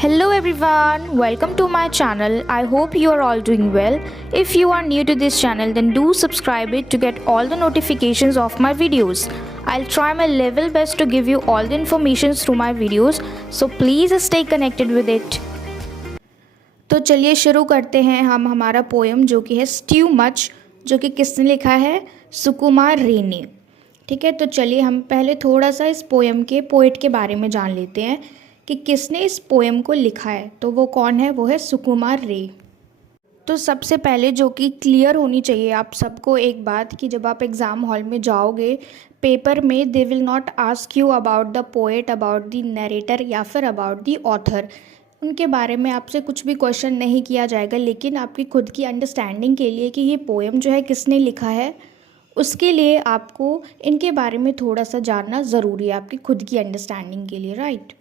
Hello everyone, welcome to my channel. I hope you are all doing well. If you are new to this channel, then do subscribe it to get all the notifications of my videos. I'll try my level best to give you all the information through my videos, so please stay connected with it. तो चलिए शुरू करते हैं हम हमारा poem जो कि है स्ट्यू मच, जो कि किसने लिखा है, सुकुमार रे ने। ठीक है, तो चलिए हम पहले थोड़ा सा इस पोएम के पोएट के बारे में जान लेते हैं कि किसने इस पोएम को लिखा है। तो वो कौन है, वो है सुकुमार रे। तो सबसे पहले जो कि क्लियर होनी चाहिए आप सबको एक बात, कि जब आप एग्ज़ाम हॉल में जाओगे पेपर में, they will not ask you about the poet, about the narrator या फिर अबाउट द ऑथर। उनके बारे में आपसे कुछ भी क्वेश्चन नहीं किया जाएगा, लेकिन आपकी खुद की अंडरस्टैंडिंग के लिए कि ये पोएम जो है किसने लिखा है, उसके लिए आपको इनके बारे में थोड़ा सा जानना ज़रूरी है आपकी खुद की अंडरस्टैंडिंग के लिए, राइट।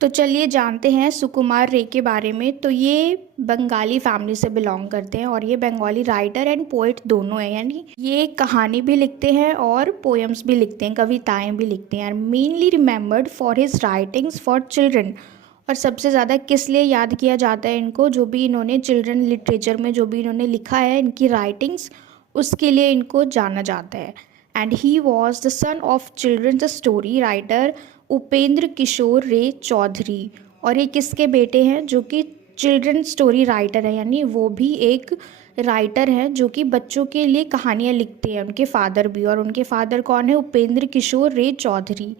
तो चलिए जानते हैं सुकुमार रे के बारे में। तो ये बंगाली फैमिली से बिलोंग करते हैं और ये बंगाली राइटर एंड पोएट दोनों हैं, यानी ये कहानी भी लिखते हैं और पोएम्स भी लिखते हैं, कविताएं भी लिखते हैं। Mainly remembered for his writings for children. और सबसे ज़्यादा किस लिए याद किया जाता है इनको, जो भी इन्होंने चिल्ड्रन लिटरेचर में जो भी इन्होंने लिखा है, इनकी राइटिंग्स, उसके लिए इनको जाना जाता है। And he was the son of children story writer Upendra Kishore Ray Chowdhury. और ये किसके बेटे हैं, जो कि चिल्ड्रन स्टोरी राइटर है, यानी वो भी एक राइटर हैं जो कि बच्चों के लिए कहानियाँ लिखते हैं, उनके फादर भी। और उनके फादर कौन है, Upendra Kishore Ray Chowdhury.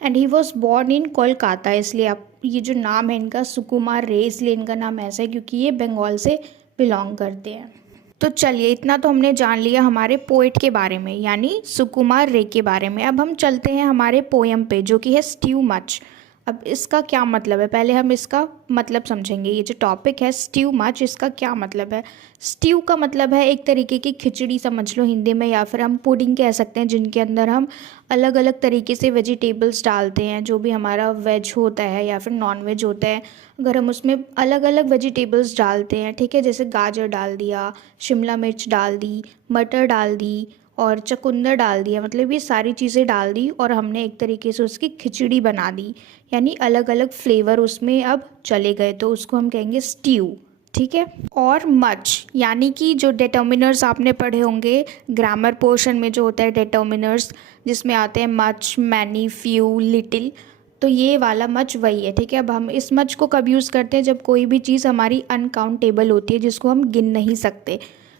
And he was born in Kolkata. इसलिए आप ये जो नाम है इनका सुकुमार रे, इसलिए इनका नाम ऐसा है क्योंकि ये बंगाल से बिलोंग करते हैं। तो चलिए इतना तो हमने जान लिया हमारे पोएट के बारे में, यानी सुकुमार रे के बारे में। अब हम चलते हैं हमारे पोएम पे जो कि है स्ट्यू मच। अब इसका क्या मतलब है, पहले हम इसका मतलब समझेंगे। ये जो टॉपिक है स्ट्यू मच, इसका क्या मतलब है। स्ट्यू का मतलब है एक तरीके की खिचड़ी समझ लो हिंदी में, या फिर हम पुडिंग कह सकते हैं, जिनके अंदर हम अलग अलग तरीके से वेजिटेबल्स डालते हैं। जो भी हमारा वेज होता है या फिर नॉन वेज होता है, अगर हम उसमें अलग अलग वेजिटेबल्स डालते हैं, ठीक है, जैसे गाजर डाल दिया, शिमला मिर्च डाल दी, मटर डाल दी और चुकंदर डाल दिया, मतलब ये सारी चीज़ें डाल दी और हमने एक तरीके से उसकी खिचड़ी बना दी, यानी अलग अलग फ्लेवर उसमें अब चले गए, तो उसको हम कहेंगे स्ट्यू। ठीक है। और मच यानी कि जो डिटर्मिनर्स आपने पढ़े होंगे ग्रामर पोर्शन में, जो होता है डिटर्मिनर्स, जिसमें आते हैं मच, मैनी, फ्यू, लिटिल, तो ये वाला मच वही है। ठीक है। अब हम इस मच को कब यूज़ करते हैं, जब कोई भी चीज़ हमारी अनकाउंटेबल होती है, जिसको हम गिन नहीं सकते,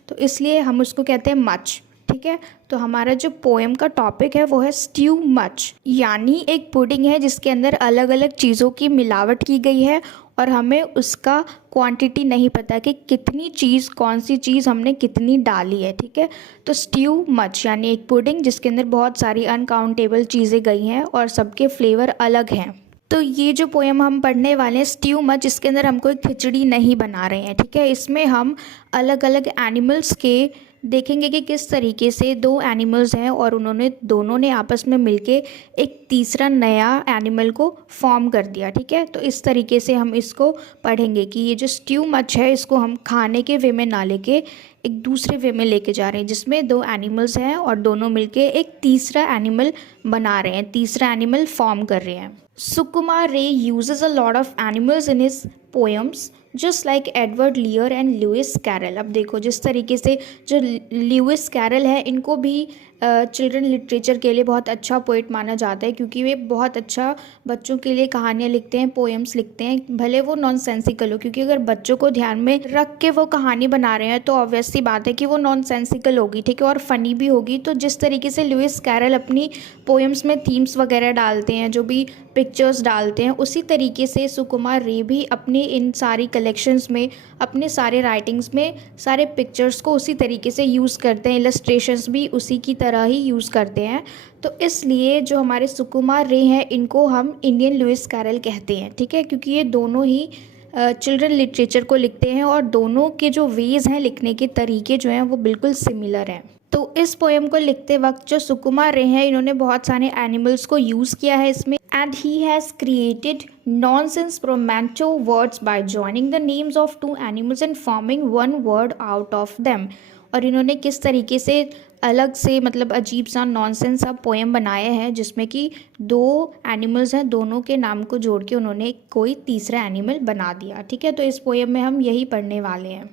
तो इसलिए हम उसको कहते हैं मच। ठीक है। तो हमारा जो पोएम का टॉपिक है वो है स्ट्यू मच, यानी एक पुडिंग है जिसके अंदर अलग अलग चीज़ों की मिलावट की गई है और हमें उसका क्वांटिटी नहीं पता कि कितनी चीज़, कौन सी चीज़ हमने कितनी डाली है। ठीक है। तो स्ट्यू मच यानी एक पुडिंग जिसके अंदर बहुत सारी अनकाउंटेबल चीज़ें गई हैं और सबके फ्लेवर अलग हैं। तो ये जो पोएम हम पढ़ने वाले हैं स्ट्यू मच, इसके अंदर हम कोई खिचड़ी नहीं बना रहे हैं। ठीक है। इसमें हम अलग अलग एनिमल्स के देखेंगे कि किस तरीके से दो एनिमल्स हैं और उन्होंने दोनों ने आपस में मिलके एक तीसरा नया एनिमल को फॉर्म कर दिया। ठीक है। तो इस तरीके से हम इसको पढ़ेंगे कि ये जो स्ट्यू मच है, इसको हम खाने के वे में ना लेके एक दूसरे वे में लेके जा रहे हैं, जिसमें दो एनिमल्स हैं और दोनों मिलके एक तीसरा एनिमल बना रहे हैं, तीसरा एनिमल फॉर्म कर रहे हैं। सुकुमार रे uses a lot of animals in his poems just like Edward लियर and Louis Carol. अब देखो जिस तरीके से जो लुइस कैरल है, इनको भी चिल्ड्रन लिटरेचर के लिए बहुत अच्छा पोइट माना जाता है, क्योंकि वे बहुत अच्छा बच्चों के लिए कहानियाँ लिखते हैं, पोएम्स लिखते हैं, भले वो नॉनसेंसिकल हो, क्योंकि अगर बच्चों को ध्यान में रख के वो कहानी बना रहे हैं तो ऑब्वियस सी बात है कि वो नॉनसेंसिकल होगी। ठीक है। और फ़नी भी होगी। तो जिस तरीके से लुइस कैरल अपनी पोएम्स में थीम्स वगैरह डालते हैं, जो भी पिक्चर्स डालते हैं, उसी तरीके से सुकुमार रे भी अपनी इन सारी कलेक्शंस में, अपने सारे राइटिंग्स में सारे पिक्चर्स को उसी तरीके से यूज़ करते हैं, इलस्ट्रेशंस भी उसी की तरह ही यूज़ करते हैं। तो इसलिए जो हमारे सुकुमार रे हैं, इनको हम इंडियन लुइस कैरल कहते हैं। ठीक है। क्योंकि ये दोनों ही चिल्ड्रन लिटरेचर को लिखते हैं और दोनों के जो वेज़ हैं, लिखने के तरीके जो हैं, वो बिल्कुल सिमिलर हैं। तो इस पोएम को लिखते वक्त जो सुकुमार रे हैं, इन्होंने बहुत सारे एनिमल्स को यूज़ किया है इसमें। And he has created nonsense portmanteau words by joining the names of two animals and forming one word out of them. और इन्होंने किस तरीके से अलग से मतलब अजीब सा नॉनसेंस सा पोएम बनाया है जिसमें कि दो एनिमल्स हैं, दोनों के नाम को जोड़ के उन्होंने कोई तीसरा एनिमल बना दिया। ठीक है, तो इस पोएम में हम यही पढ़ने वाले हैं।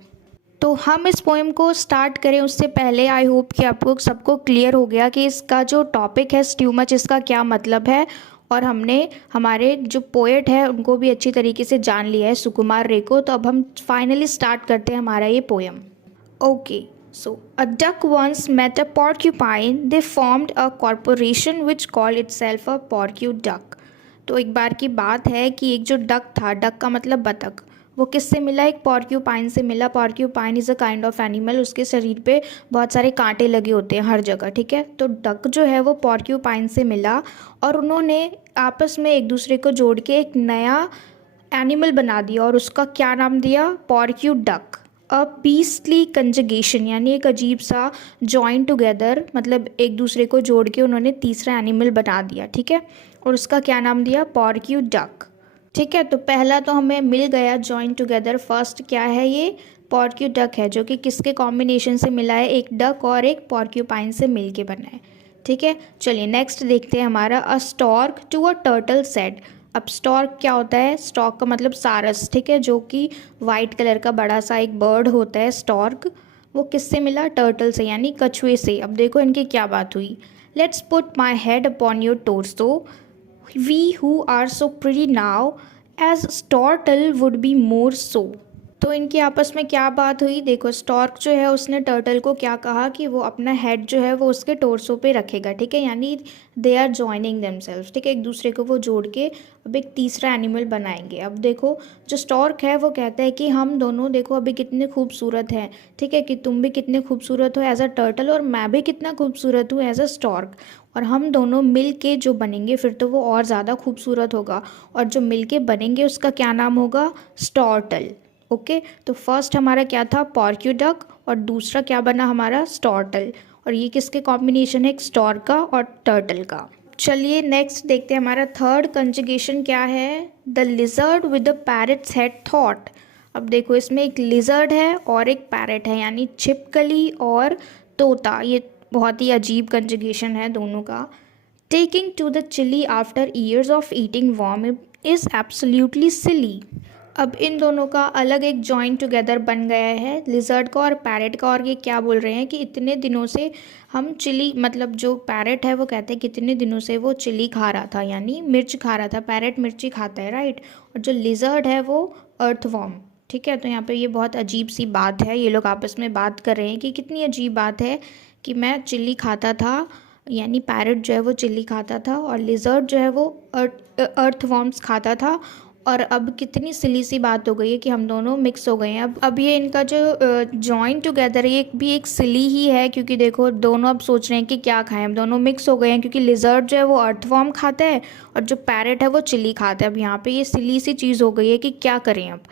तो हम इस पोएम को स्टार्ट करें उससे पहले आई होप कि आपको सबको क्लियर हो गया कि इसका जो टॉपिक है स्ट्यू मच, इसका क्या मतलब है, और हमने हमारे जो पोएट है उनको भी अच्छी तरीके से जान लिया है, सुकुमार रे को। तो अब हम फाइनली स्टार्ट करते हैं हमारा ये poem. Okay, so a duck once met a porcupine. They formed a corporation which called itself a porcu-duck. तो एक बार की बात है कि एक जो डक था, डक का मतलब बतख, वो किससे मिला? एक पॉर्क्यूपाइन से मिला। Porcupine is a kind of animal, उसके शरीर पे बहुत सारे कांटे लगे होते हैं हर जगह। ठीक है, तो डक जो है वो पॉर्क्यूपाइन से मिला और उन्होंने आपस में एक दूसरे को जोड़ के एक नया एनिमल बना दिया और उसका क्या नाम दिया? पॉर्क्यू डक। अ पीसली कंजगेशन, यानी एक अजीब सा जॉइन टुगेदर, मतलब एक दूसरे को जोड़ के उन्होंने तीसरा एनिमल बना दिया। ठीक है, और उसका क्या नाम दिया? पॉर्क्यू डक। ठीक है, तो पहला तो हमें मिल गया जॉइन टुगेदर। फर्स्ट क्या है? ये पॉर्क्यू डक है, जो कि किसके कॉम्बिनेशन से मिला है? एक डक और एक पॉर्क्यूपाइन से मिल के बना है। ठीक है, चलिए नेक्स्ट देखते हैं हमारा। A stork to a turtle said. अब स्टॉर्क क्या होता है? स्टॉर्क का मतलब सारस। ठीक है, जो कि वाइट कलर का बड़ा सा एक बर्ड होता है स्टॉर्क। वो किससे मिला? टर्टल से, यानी कछुए से। अब देखो इनकी क्या बात हुई। Let's put my head upon your torso, we who are so pretty now, as stortle would be more so. तो इनकी आपस में क्या बात हुई? देखो, स्टॉर्क जो है उसने टर्टल को क्या कहा कि वो अपना हेड जो है वो उसके टोर्सो पे रखेगा। ठीक है, यानी दे आर जॉइनिंग देमसेल्व्स। ठीक है, एक दूसरे को वो जोड़ के अब एक तीसरा एनिमल बनाएंगे। अब देखो, जो स्टॉर्क है वो कहता है कि हम दोनों देखो अभी कितने खूबसूरत हैं। ठीक है, कि तुम भी कितने खूबसूरत हो एज अ टर्टल और मैं भी कितना खूबसूरत हूँ एज अ स्टॉर्क, और हम दोनों मिल के जो बनेंगे फिर तो वो और ज़्यादा खूबसूरत होगा, और जो मिल के बनेंगे उसका क्या नाम होगा? स्टॉर्टल। ओके, तो फर्स्ट हमारा क्या था? पॉर्क्यू डक, और दूसरा क्या बना हमारा? स्टॉर्टल। और ये किसके कॉम्बिनेशन है? एक स्टॉर्क का और टर्टल का। चलिए नेक्स्ट देखते हैं हमारा थर्ड कंजुगेशन क्या है। The lizard with the parrots head thought. अब देखो, इसमें एक लिजर्ड है और एक पैरट है, यानी छिपकली और तोता। ये बहुत ही अजीब कंजुगेशन है दोनों का। Taking to the chilly after years of eating worm is absolutely silly. अब इन दोनों का अलग एक जॉइन टुगेदर बन गया है, लिजर्ड का और पैरट का। और ये क्या बोल रहे हैं कि इतने दिनों से हम चिली, मतलब जो पैरट है वो कहते हैं कितने दिनों से वो चिली खा रहा था, यानी मिर्च खा रहा था। पैरट मिर्ची खाता है, राइट। और जो लिजर्ड है वो अर्थवॉर्म। ठीक है, तो यहाँ पे ये बहुत अजीब सी बात है। ये लोग आपस में बात कर रहे हैं कि कितनी अजीब बात है कि मैं चिली खाता था, यानी पैरट जो है वो चिली खाता था और लिजर्ड जो है वो अर्थवॉर्म्स खाता था, और अब कितनी सिली सी बात हो गई है कि हम दोनों मिक्स हो गए हैं। अब ये इनका जो जॉइन टुगेदर है ये भी एक सिली ही है, क्योंकि देखो दोनों अब सोच रहे हैं कि क्या खाएं। हम दोनों मिक्स हो गए हैं क्योंकि लिजर्ड जो है वो अर्थवॉर्म खाता है और जो पैरट है वो चिली खाता है। अब यहाँ पे ये सिली सी चीज़ हो गई है कि क्या करें अब।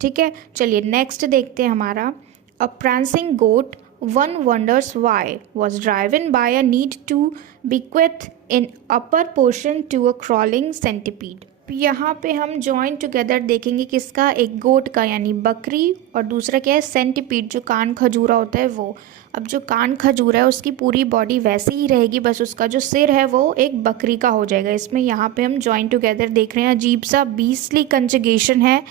ठीक है, चलिए नेक्स्ट देखते हैं हमारा। अ prancing goat, one wonders why, was driven by a need to bequeath in upper portion to a crawling centipede. यहाँ पे हम जॉइन टुगेदर देखेंगे किसका? एक गोट का, यानी बकरी, और दूसरा क्या है? सेंटिपीड, जो कान खजूरा होता है वो। अब जो कान खजूरा है उसकी पूरी बॉडी वैसी ही रहेगी, बस उसका जो सिर है वो एक बकरी का हो जाएगा। इसमें यहाँ पे हम जॉइन टुगेदर देख रहे हैं। अजीब सा बीसली कंजुगेशन है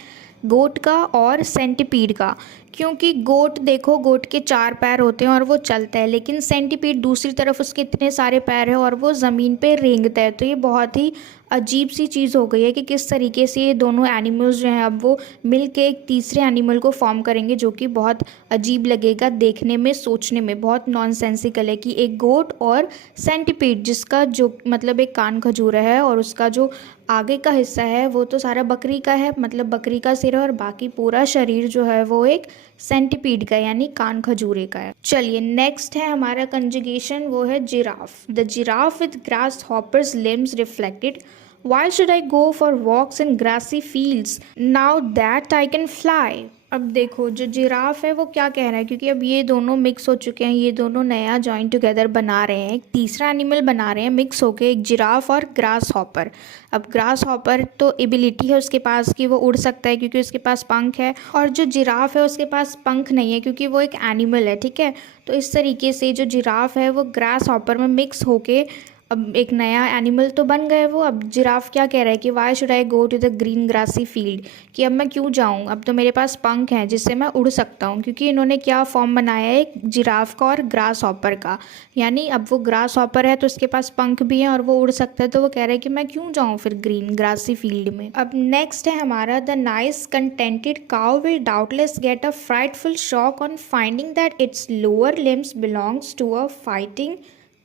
गोट का और सेंटिपीड का, क्योंकि गोट देखो, गोट के 4 पैर होते हैं और वो चलता है, लेकिन सेंटिपीड दूसरी तरफ उसके इतने सारे पैर हैं और वो ज़मीन पे रेंगता है। तो ये बहुत ही अजीब सी चीज़ हो गई है कि किस तरीके से ये दोनों एनिमल्स जो हैं अब वो मिल के एक तीसरे एनिमल को फॉर्म करेंगे, जो कि बहुत अजीब लगेगा देखने में, सोचने में बहुत नॉनसेंसिकल है कि एक गोट और सेंटिपीड, जिसका जो मतलब एक कान खजूरा है और उसका जो आगे का हिस्सा है वो तो सारा बकरी का है, मतलब बकरी का सिर है, और बाकी पूरा शरीर जो है वो एक सेंटिपीड का यानी कान खजूरे का है। चलिए नेक्स्ट है हमारा कंजुगेशन, वो है giraffe. The giraffe with grass hoppers limbs reflected, why should I go for walks in grassy fields now that I can fly? अब देखो जो जिराफ है वो क्या कह रहा है, क्योंकि अब ये दोनों मिक्स हो चुके हैं, ये दोनों नया जॉइन टुगेदर बना रहे हैं, एक तीसरा एनिमल बना रहे हैं मिक्स होके, एक जिराफ और ग्रास हॉपर। अब ग्रास हॉपर तो एबिलिटी है उसके पास कि वो उड़ सकता है क्योंकि उसके पास पंख है, और जो जिराफ है उसके पास पंख नहीं है क्योंकि वो एक एनिमल है, ठीक है। तो इस तरीके से जो जिराफ है वो ग्रास हॉपर में मिक्स होके अब एक नया एनिमल तो बन गए वो। अब जिराफ क्या कह रहा है कि why should I go to the green grassy field, कि अब मैं क्यों जाऊं, अब तो मेरे पास पंख हैं जिससे मैं उड़ सकता हूं, क्योंकि इन्होंने क्या फॉर्म बनाया है एक जिराफ का और ग्रास हॉपर का, यानी अब वो ग्रास हॉपर है तो उसके पास पंख भी हैं और वो उड़ सकता है, तो वो कह रहा है कि मैं क्यों जाऊँ फिर ग्रीन ग्रासी फील्ड में। अब नेक्स्ट है हमारा, the nice contented cow will doubtless get a frightful shock on finding that its lower limbs belongs to a fighting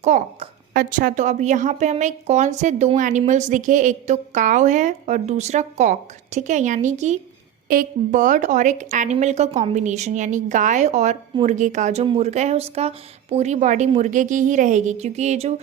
cock. अच्छा, तो अब यहाँ पे हमें कौन से दो एनिमल्स दिखे, एक तो काव है और दूसरा कॉक, ठीक है, यानी कि एक बर्ड और एक एनिमल का कॉम्बिनेशन, यानी गाय और मुर्गे का। जो मुर्गा है उसका पूरी बॉडी मुर्गे की ही रहेगी, क्योंकि ये जो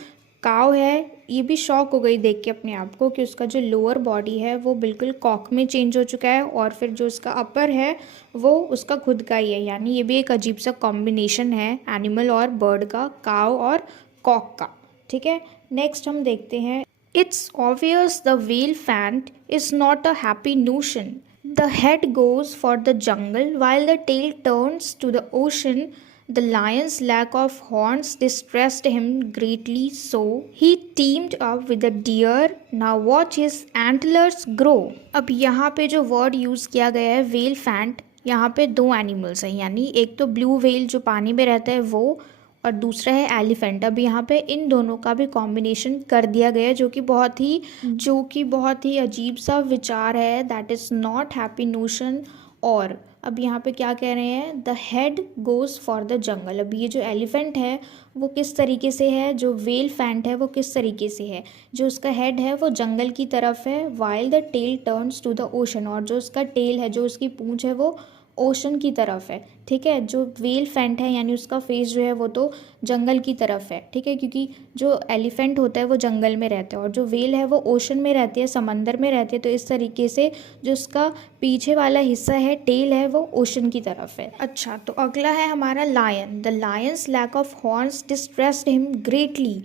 काव है ये भी शॉक हो गई देख के अपने आप को कि उसका जो लोअर बॉडी है वो बिल्कुल कॉक में चेंज हो चुका है, और फिर जो उसका अपर है वो उसका खुद का ही है, यानी ये भी एक अजीब सा कॉम्बिनेशन है एनिमल और बर्ड का, काव और कॉक का, ठीक है। नेक्स्ट हम देखते हैं, it's obvious the whalephant is not a happy notion, the head goes for the jungle while the tail turns to the ocean, the lion's lack of horns distressed him greatly, so he teamed up with the deer, now watch his antlers grow. अब यहाँ पे जो word use किया गया है whale faint, यहाँ पे दो एनिमल्स हैं, यानी एक तो ब्लू व्हेल जो पानी में रहता है वो, और दूसरा है एलिफेंट। अब यहाँ पे इन दोनों का भी कॉम्बिनेशन कर दिया गया है, जो कि बहुत ही अजीब सा विचार है, that is not happy notion. और अब यहाँ पे क्या कह रहे हैं, the head goes for the जंगल। अब ये जो एलिफेंट है वो किस तरीके से है, जो वेल फैंट है वो किस तरीके से है, जो उसका हेड है वो जंगल की तरफ है, while the tail turns to the ocean, और जो उसका टेल है, जो उसकी पूंछ है वो ओशन की तरफ है, ठीक है। जो वेल फैंट है यानी उसका फेस जो है वो तो जंगल की तरफ है, ठीक है, क्योंकि जो एलिफेंट होता है वो जंगल में रहता है और जो वेल है वो ओशन में रहती है, समंदर में रहती है। तो इस तरीके से जो उसका पीछे वाला हिस्सा है, टेल है, वो ओशन की तरफ है। अच्छा, तो अगला है हमारा lion, the lion's lack of horns distressed him greatly.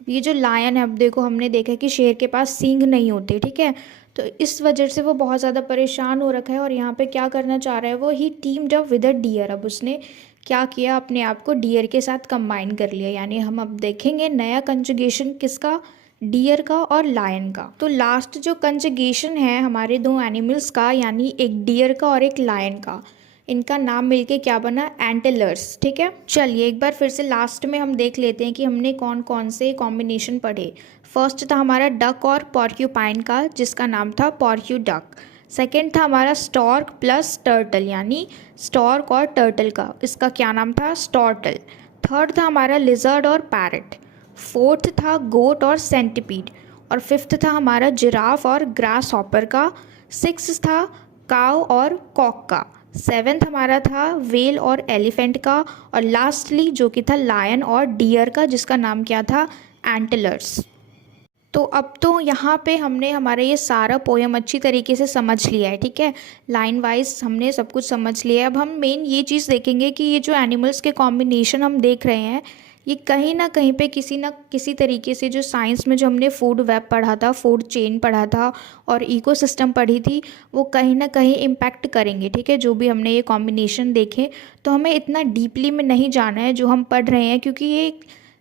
ये जो लायन है, अब देखो हमने देखा कि शेर के पास सींग नहीं होते, ठीक है, तो इस वजह से वो बहुत ज़्यादा परेशान हो रखा है और यहाँ पे क्या करना चाह रहा है वो, he teamed up with a deer. अब उसने क्या किया, अपने आप को डियर के साथ कंबाइन कर लिया, यानी हम अब देखेंगे नया कंजुगेशन किसका, डियर का और लायन का। तो लास्ट जो कंजुगेशन है हमारे दो एनिमल्स का, यानी एक डियर का और एक लायन का, इनका नाम मिलके क्या बना, एंटेलर्स, ठीक है। चलिए एक बार फिर से लास्ट में हम देख लेते हैं कि हमने कौन कौन से कॉम्बिनेशन पढ़े। फर्स्ट था हमारा डक और पॉर्क्यूपाइन का, जिसका नाम था पॉर्क्यू डक। सेकेंड था हमारा स्टॉर्क प्लस टर्टल, यानी स्टॉर्क और टर्टल का, इसका क्या नाम था, स्टॉर्टल। थर्ड था हमारा लिजर्ड और पैरट। फोर्थ था गोट और सेंटिपीड। और फिफ्थ था हमारा जिराफ और ग्रास हॉपर का। सिक्स था काउ और कॉक का। सेवेंथ हमारा था वेल और एलिफेंट का। और लास्टली जो कि था लायन और डियर का, जिसका नाम क्या था, एंटलर्स। तो अब तो यहाँ पे हमने हमारा ये सारा पोएम अच्छी तरीके से समझ लिया है, ठीक है, लाइन वाइज हमने सब कुछ समझ लिया है। अब हम मेन ये चीज़ देखेंगे कि ये जो एनिमल्स के कॉम्बिनेशन हम देख रहे हैं, ये कहीं ना कहीं पे किसी ना किसी तरीके से, जो साइंस में जो हमने फूड वेब पढ़ा था, फूड चेन पढ़ा था और इकोसिस्टम पढ़ी थी, वो कहीं ना कहीं इम्पैक्ट करेंगे, ठीक है, जो भी हमने ये कॉम्बिनेशन देखे। तो हमें इतना डीपली में नहीं जाना है जो हम पढ़ रहे हैं, क्योंकि ये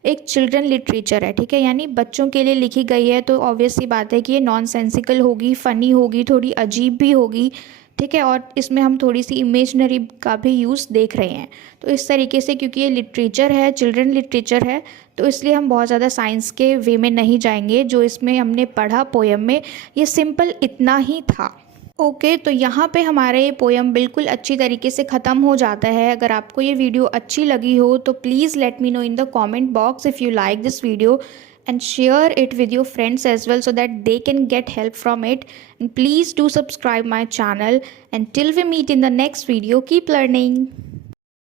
एक चिल्ड्रन लिटरेचर है, ठीक है, यानी बच्चों के लिए लिखी गई है। तो ऑब्वियस सी बात है कि ये नॉनसेंसिकल होगी, फ़नी होगी, थोड़ी अजीब भी होगी, ठीक है, और इसमें हम थोड़ी सी इमेजनरी का भी यूज़ देख रहे हैं। तो इस तरीके से, क्योंकि ये लिटरेचर है, चिल्ड्रन लिटरेचर है, तो इसलिए हम बहुत ज़्यादा साइंस के वे में नहीं जाएंगे। जो इसमें हमने पढ़ा पोएम में, ये सिंपल इतना ही था। ओके, तो यहाँ पे हमारा ये पोएम बिल्कुल अच्छी तरीके से ख़त्म हो जाता है। अगर आपको ये वीडियो अच्छी लगी हो तो please let me know in the comment box if you like this video, and share it with your friends as well so that they can get help from it. And please do subscribe my channel. And till we meet in the next video, keep learning.